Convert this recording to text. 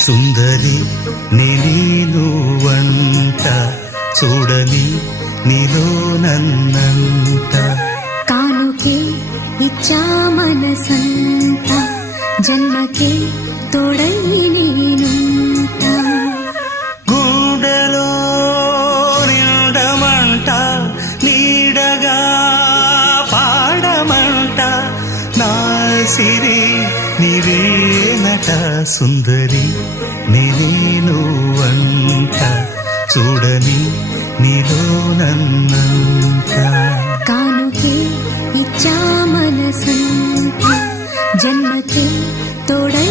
సుందరి నేను వంట చూడని నీలో నన్నంట కానుకే ఇచ్చా మనసంత జన్మకే తోడై నేనుంట గుండెలో నిండమంట నీడగా పాడమంట నా సిరి నీవేనట సుందరి నేను వంట చూడని నీలో నన్నంత కానుకే ఇచ్చా మనసంత జన్మకే తోడై